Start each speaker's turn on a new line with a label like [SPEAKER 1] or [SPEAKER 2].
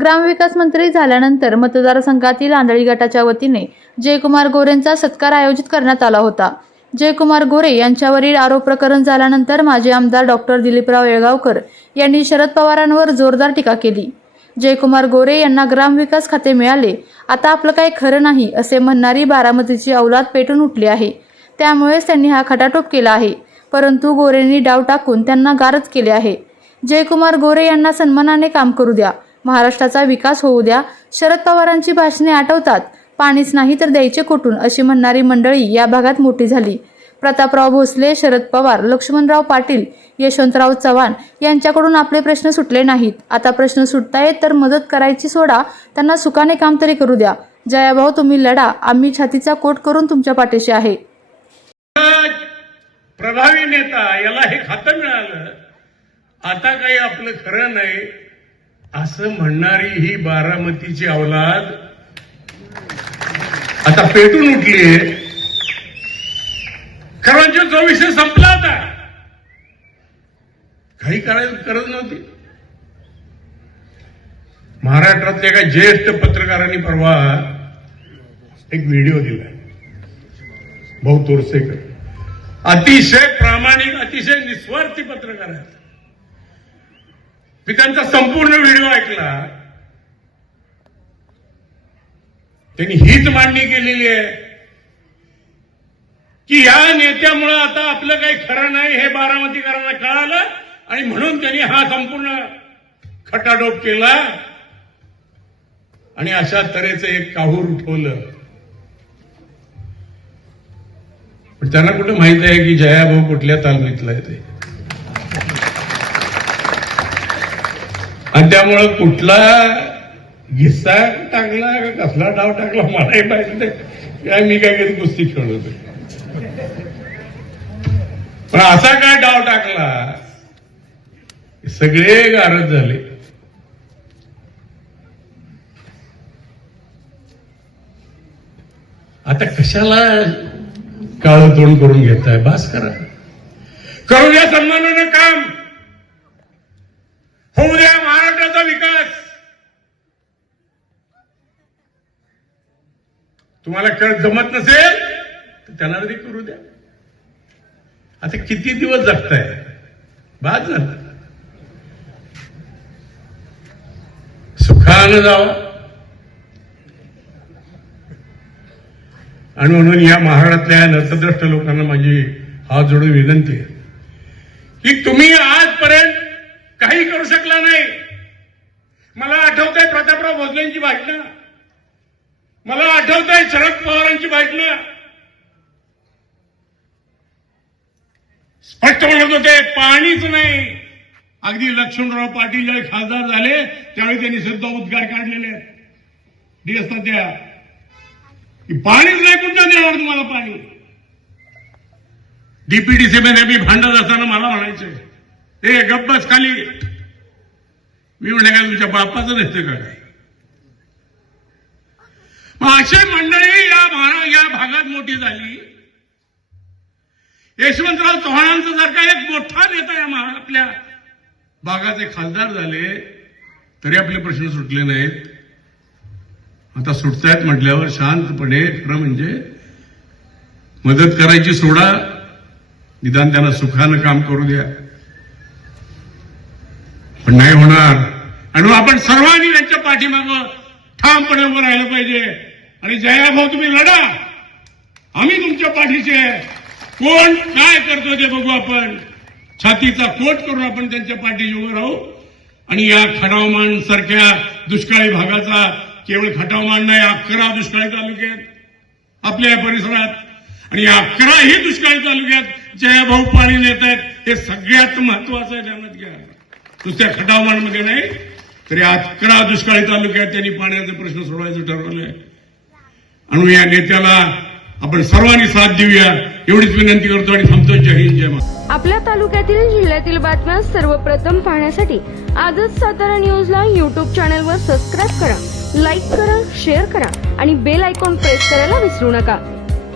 [SPEAKER 1] ग्रामविकास मंत्री झाल्यानंतर मतदारसंघातील आंधळी गटाच्या वतीने जयकुमार गोरेंचा सत्कार आयोजित करण्यात आला होता. जयकुमार गोरे यांच्यावरील आरोप प्रकरण झाल्यानंतर माजी आमदार डॉक्टर दिलीपराव येळगावकर यांनी शरद पवारांवर जोरदार टीका केली. जयकुमार गोरे यांना ग्रामविकास खाते मिळाले. आता आपलं काही खरं नाही असे म्हणणारी बारामतीची औलाद पेटून उठली आहे. त्यामुळेच त्यांनी हा खटाटोप केला आहे. परंतु गोरेंनी डाव टाकून त्यांना गारच केले आहे. जयकुमार गोरे यांना सन्मानाने काम करू द्या. महाराष्ट्राचा विकास होऊ द्या. शरद पवारांची भाषणे आठवतात. पाणीच नाही तर द्यायचे कुठून? अशी म्हणणारी मंडळी या भागात मोठी झाली. प्रतापराव भोसले शरद पवार लक्ष्मणराव पाटील यशवंतराव चव्हाण यांच्याकडून आपले प्रश्न सुटले नाहीत. आता प्रश्न सुटतायत तर मदत करायची सोडा. त्यांना सुखाने काम तरी करू द्या. जयाभाऊ तुम्ही लढा. आम्ही छातीचा कोट करून तुमच्या पाठीशी आहे.
[SPEAKER 2] प्रभावी नेता याला हे खातं मिळालं. आता काही आपलं खरं नाही. असं म्हणणारी ही बारामतीची अवलाद आता पेटून उठली आहे. खरंच जो विषय संपला होता काही करायला गरज नव्हती. महाराष्ट्रातल्या एका ज्येष्ठ पत्रकारांनी परवा एक व्हिडिओ दिलाय. भाऊ तोरसेकर. अतिशय प्रामाणिक अतिशय निस्वार्थी पत्रकार आहेत. मी त्यांचा संपूर्ण व्हिडिओ ऐकला. त्यांनी हीच मांडणी केलेली आहे. की या नेत्यामुळं आता आपलं काही खरं नाही हे बारामतीकरांना कळालं आणि म्हणून त्यांनी हा संपूर्ण खटाडोप केला. आणि अशा तऱ्हेचं एक काहूर उठवलं. पण त्यांना कुठं माहीत आहे की जयाभाऊ कुठल्या तालमीतला आहे ते? आणि त्यामुळं कुठला गिस्सा टाकला कसला डाव टाकला मलाही पाहिजे काय मी काय कधी कुस्ती खेळत होते पण असा काय डाव टाकला सगळे गारद झाले. आता कशाला काळं तोंड करून घेताय? बास करा. करूया सन्मानानं काम. होऊ द्या महाराष्ट्राचा विकास. तुम्हाला कळ जमत नसेल तर त्यांना ते करू द्या. आता किती दिवस जगताय? बाद सुखानं जावं. आणि म्हणून या महाराष्ट्रातल्या नतद्रष्ट लोकांना माझी हात जोडून विनंती आहे की तुम्ही आजपर्यंत काही करू शकला नाही. मला आठवत आहे प्रतापराव भोसलेंची भाषणं. मला आठवत आहे शरद पवारांची भाषणं. स्पष्ट म्हणत होते पाणीच नाही. अगदी लक्ष्मणराव पाटील ज्यावेळी खासदार झाले त्यावेळी त्यांनी सुद्धा उद्गार काढलेले आहेत. डी असतात त्या पाणीच नाही कुठं देणार तुम्हाला पाणी? डीपीडीसी मध्ये मी भांडत असताना मला म्हणायचं ए गप्पस खाली. मी म्हणे काय तुमच्या बापाचं नसतं का काय? अशी मंडळी या भारा या भागात मोठी झाली. यशवंतराव चव्हाणांचं जर का एक मोठा नेता या महा आपल्या भागाचे खासदार झाले तरी आपले प्रश्न सुटले नाहीत. आता सुटतायत म्हटल्यावर शांतपणे खरं म्हणजे मदत करायची सोडा. निदान त्यांना सुखानं काम करू द्या. पण नाही होणार. आणि आपण सर्वांनी त्यांच्या पाठीमागं ठामपणे उभं राहिलं पाहिजे. आणि जयाभाऊ तुम्ही लढा. आम्ही तुमच्या पाठीचे कोण काय करतो ते बघू आपण. छातीचा कोट करून आपण त्यांच्या पाठीशी उभं राहू. आणि या खटावमान सारख्या दुष्काळी भागाचा केवळ खटावमान नाही अकरा दुष्काळी तालुक्यात आपल्या या परिसरात. आणि अकराही दुष्काळी तालुक्यात जयाभाऊ पाणी नेत आहेत हे सगळ्यात महत्वाचं आहे ध्यानात घ्या. नुसत्या खटावमानमध्ये नाही तरी अकरा दुष्काळी तालुक्यात त्यांनी पाण्याचा प्रश्न सोडवायचं ठरवलंय आणि या नेत्याला आपण सर्वांनी साथ देऊया. एवढीच विनंती करतो आणि थांबतो. जय हिंद जय
[SPEAKER 3] आपल्या तालुक्यातील जिल्ह्यातील बातम्या सर्वप्रथम पाहण्यासाठी आजच सातारा न्यूजला यूट्यूब चॅनलवर सबस्क्राईब करा लाईक करा शेअर करा आणि बेल आयकॉन प्रेस करायला विसरू नका.